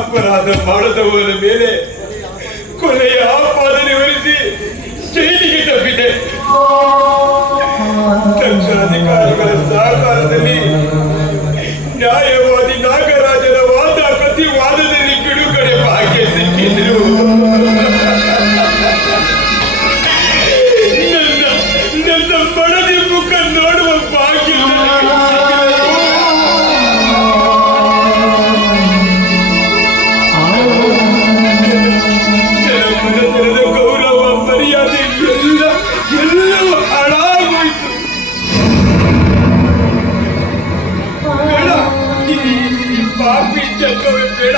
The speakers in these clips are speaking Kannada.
ಅಪರಾಧ ಮಾಡದವರ ಮೇಲೆ ಕೊಲೆಯ ಆಪಾದನೆ ಹೊರಿಸಿ ಜೈಲಿಗೆ ತಪ್ಪಿದೆ. ರಕ್ಷಣಾಧಿಕಾರಿಗಳ ಸಹಕಾರದಲ್ಲಿ ನ್ಯಾಯವಾದಿ ನಾಗರಾಜರ ವಾದ ಪ್ರತಿವಾದದಲ್ಲಿ ಬಿಡುಗಡೆ ಭಾಗ್ಯ ಸಿಕ್ಕಿದ್ರು. ನನ್ನ ಬಡದಿ ಮುಖ ನೋಡುವ ಭಾಗ್ಯ ಗೌರವ ಮರ್ಯಾದೆ ಎಲ್ಲವೂ ಹಾಳಾಗೋಯ್ತು. ಬೇಡ, ಈ ಪಾಪಿ ಜನ್ಮವೇ ಬೇಡ.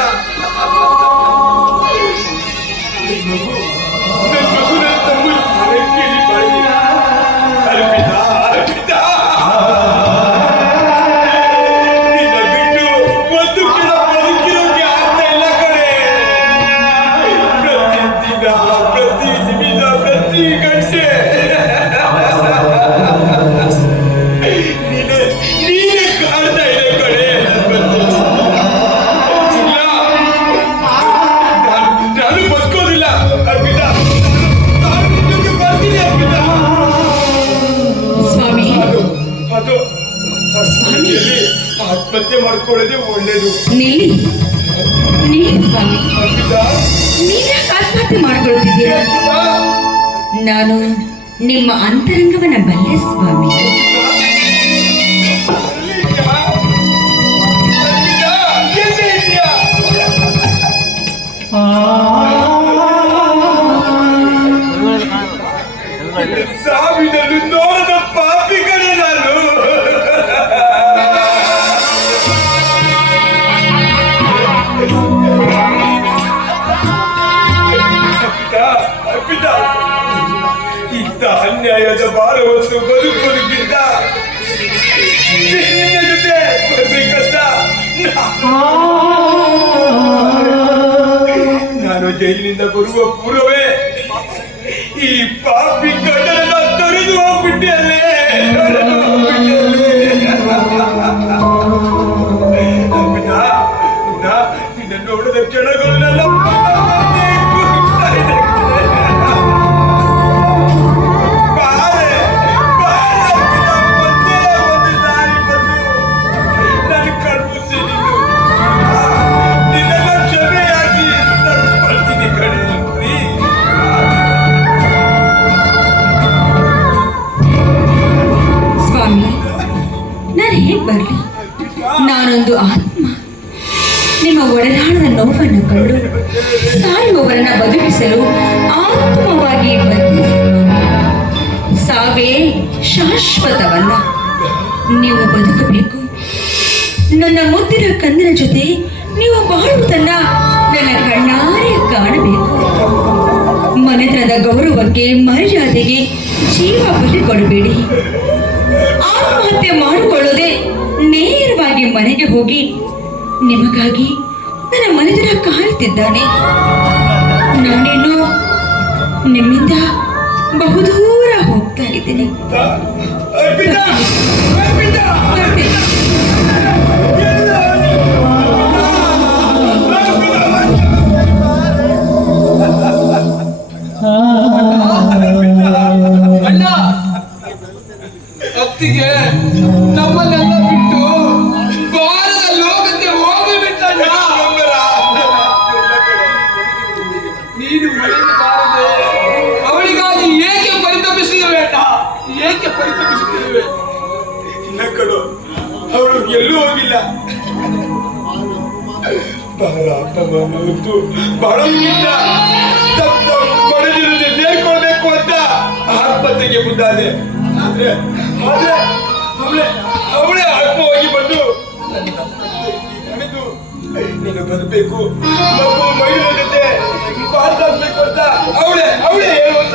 ನನ್ನ ಮಗು ನನ್ನ ತಮ್ಮನ ಆರೈಕೆಯಲ್ಲಿ ಬಾಳಿದೆ. ಅರ್ಪಿತ ನಿನ್ನ ಬಿಟ್ಟು ಒಂದು ಕ್ಷಣ ಬದುಕಿರೋಕೆ ಆಗ್ತಾ ಇಲ್ಲ ಕಣೆ. ಪ್ರತಿದಿನ ಪ್ರತಿ ನಿಮಿಷ ಪ್ರತಿ ಗಂಟೆ ನೀನೇ ಕಾಡ್ತಾ ಇದೆ ಕಣೆ. ಇಲ್ಲ, ನಾನು ಬದುಕೋದಿಲ್ಲ ಅರ್ಪಿತಾ. ನಾನು ನಿನ್ನಕ್ಕೆ ಬರ್ತೀನಿ ಅರ್ಪಿತಾ. ಸ್ವಾಮಿ, ಅದು ಆತ್ಮಹತ್ಯೆ ಮಾಡ್ಕೊಳ್ಳೋದೇ ಒಳ್ಳೇದು. ನಿಲ್ಲಿ ಸ್ವಾಮಿ. ಅರ್ಪಿತಾ, ನೀವ್ಯಾಕೆ ಆತ್ಮಹತ್ಯೆ ಮಾಡ್ಕೊಳ್ತಿದ್ದೀರಾ? ನಾನು ನಿಮ್ಮ ಅಂತರಂಗವನ್ನ ಬಲ್ಲೆ ಸ್ವಾಮಿ. ಸಾವಿನಲ್ಲಿ ನೋಡದ ಪಾಪಿ ಕಡೆ ನಾನು. ಅರ್ಪಿತಾ, ಇಂಥ ಅನ್ಯಾಯದ ಭಾರವನ್ನು ಬದುಕೋದಕ್ಕಿಂತ ನಿನ್ನ ಜೊತೆ ಬರ್ಬೇಕಂತ ನಾನು ಜೈಲಿನಿಂದ ಬರುವ ಪೂರ್ವವೇ ಈ ಪಾಪಿ ಗಂಡನನ್ನ ತೊರೆದು ಹೋಗ್ಬಿಟ್ಟೆ ಅಲ್ಲೇ. ನಿನ್ನ ನೋಡಿದ ಕ್ಷಣಗಳು ನನ್ನ ಬರ್ಲಿ. ನಾನೊಂದು ಆತ್ಮ, ನಿಮ್ಮ ಒಡನಾಡದ ನೋವನ್ನು ಕಂಡು ಸಾಯುವವರನ್ನ ಬದುಕಿಸಲು ಆತ್ಮವಾಗಿ ಬಂದೆ. ಸಾವೇ ಶಾಶ್ವತವಲ್ಲ, ನೀವು ಬದುಕಬೇಕು. ನನ್ನ ಮುದ್ದಿನ ಕಂದನ ಜೊತೆ ನೀವು ಬಾಳುವುದನ್ನ ನನ್ನ ಕಣ್ಣಾರೆ ಕಾಣಬೇಕು. ಮನೆತನದ ಗೌರವಕ್ಕೆ ಮರ್ಯಾದೆಗೆ ಜೀವ ಬಲಿ ಕೊಡಬೇಡಿ. ಆತ್ಮಹತ್ಯೆ ಮಾಡಿಕೊಳ್ಳದೆ ನೇರವಾಗಿ ಮನೆಗೆ ಹೋಗಿ ನಿಮಗಾಗಿ ನನ್ನ ಮನೆತನ ಕಾಯುತ್ತಿದ್ದಾನೆ. ನಾನೇನು ನಿಮ್ಮಿಂದ ಬಹುದೂರ ಹೋಗ್ತಾ ಇದ್ದೀನಿ. ಅತ್ತಿಗೆ ನಮ್ಮನ್ನೆಲ್ಲ ಬಿಟ್ಟು ಬಾರದ ಲೋಕಕ್ಕೆ ಹೋಗಿಬಿಟ್ಟಣ್ಣ. ನೀನು ಮನೆಗೆ ಬಾರದೆ ಅವಳಿಗಾಗಿ ಏಕೆ ಪರಿತಪಿಸಿರುವೆ ಅಣ್ಣ? ಏಕೆ ಪರಿತಪಿಸುತ್ತಿರುವೆ? ಇಲ್ಲ ಕಣೋ, ಅವಳು ಎಲ್ಲೂ ಅವರ ಅಪ್ಪ ಅಮ್ಮ ಹೊತ್ತು ಬಹಳಕ್ಕಿಂತ ಸತ್ತ ಮನುಷ್ಯರೊಂದಿಗೆ ಸೇರ್ಕೊಳ್ಬೇಕು ಅಂತ ಆತ್ಮಹತ್ಯೆಗೆ ಮುಂದಾದೆ. ಆದ್ರೆ ಆದ್ರೆ ಅವಳೇ ಆತ್ಮವಾಗಿ ಬಂದು ನಡೆದು ನೀನು ಬರಬೇಕು, ಮಗು ಮಹಿಳೆ ಜೊತೆ ಪಾಲ್ಗೊಳ್ಬೇಕು ಅಂತ ಅವಳೇ ಹೇಳುವಂತ